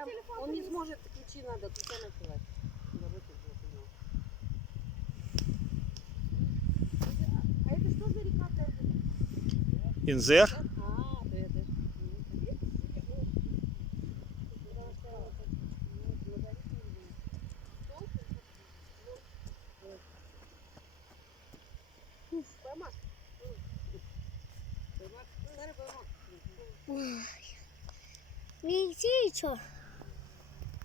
там, он не сможет, ключи надо, ключа накрывать. А это что за река? Інзер. А, то это. Поймать. Ні, ці що?